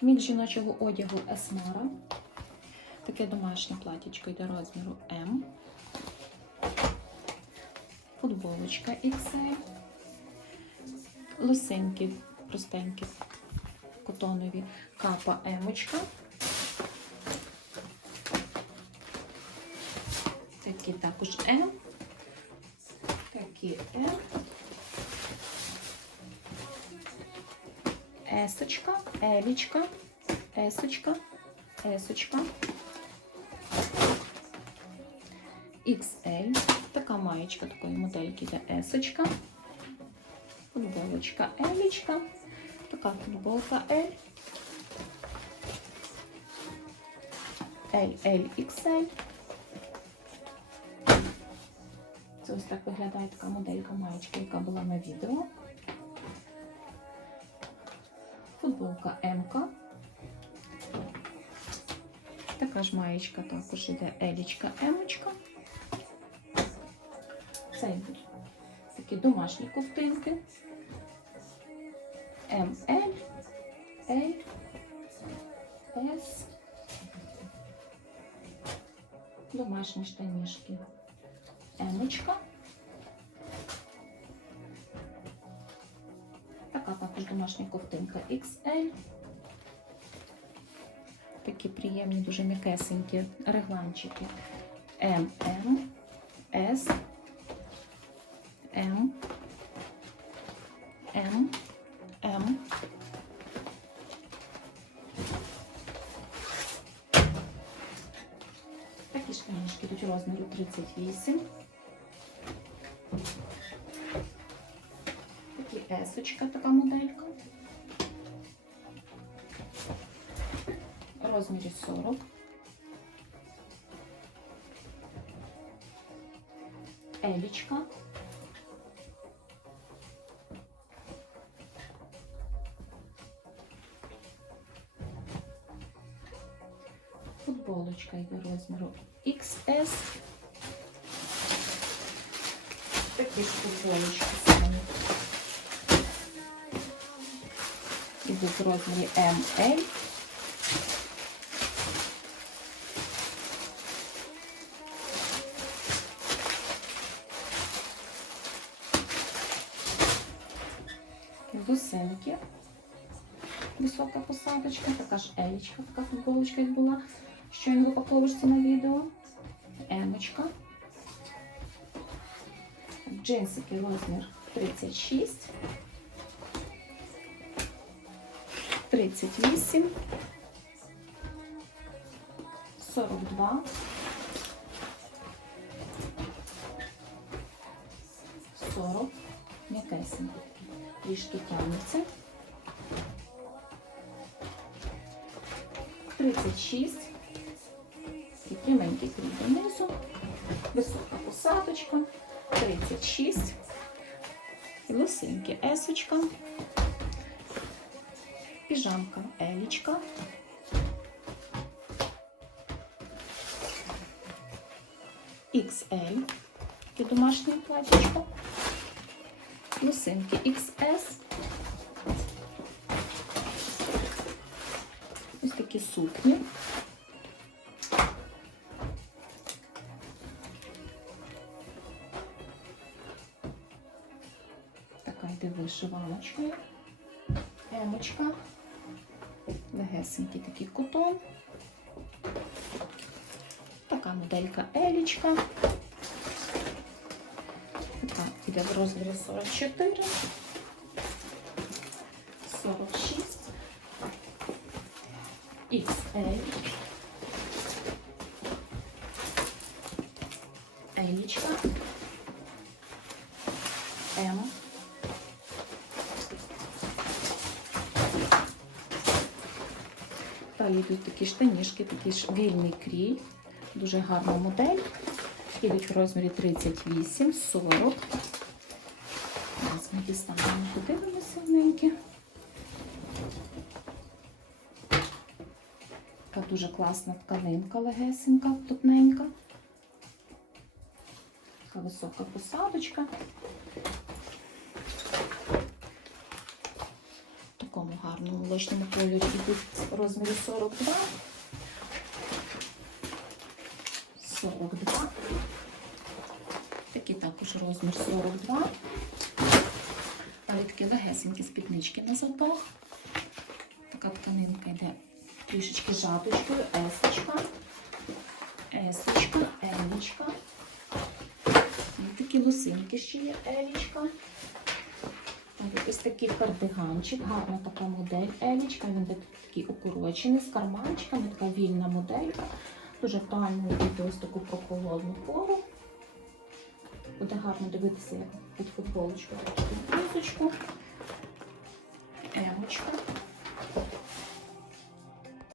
Мікс жіночого одягу Есмара. Таке домашнє платічко йде розміру М. Футболочка XL. Лосинки простенькі, котонові. Капа Емочка. Такі також М. Такі М. Есочка, Елічка, Есочка, Есочка. XL. Така маєчка такої модельки йде Есочка. Футболочка Елічка. Така футболка L. LLXL. Це ось так виглядає така моделька маєчки, яка була на відео. Футболка МК. Така ж маєчка також іде Елічка Емочка. Це такі домашні ковтинки. МЛ, L, S. Домашні штанішки. Емочка. Така також домашня ковтинка XL. Такі приємні, дуже м'якесенькі регланчики. MM, S, M, M, М. Такі штанішки йдуть розміру 38. Такі есочка, така моделька. В розмірі 40. Елічка. Футболочка йде розміру XS. Такі ж футболочки Самі. В розмірі ML. Гусенки. Висока посадочка, така ж елічка, така футболочка була. Щойно в упаковочці на відео. Емочка. Джинсики розмір 36. 38. 42. 40. М'якесенькі. Трішки тягнеться. 36. І пряменький крій донизу. Висока посадочка. 36. І лосинки есочка. Піжамка елічка. XL. Таке домашнє платічко. Лосинки XS. Ось такі сукні. Така йде вишиваночкою. Емочка. Легесенький такий кутон. Така моделька Елічка. Така йде в розмірі 44, 46. XL. Елічка. М. Далі йдуть такі штанішки, такий ж вільний крій. Дуже гарна модель. Йдуть в розмірі 38, 40. Зараз ми дістанемо, подивимося неньки. Така дуже класна тканинка легесенька, тупненька. Така висока посадочка. Молочному кольорі ідуть в розмірі 42. 42. Такий також розмір 42. Далі такі легесенькі спіднички на заток. Така тканинка йде трішечки жаточкою, есочка, есочка, елічка. Такі лосинки ще є елічка. Ось такий кардиганчик, гарна така модель елічка. Він такий укорочений з карманчиками, така вільна моделька. Дуже правильно робити ось таку прохолодну пору. Буде гарно дивитися як під футболочку, так і під блузочку. Емочка.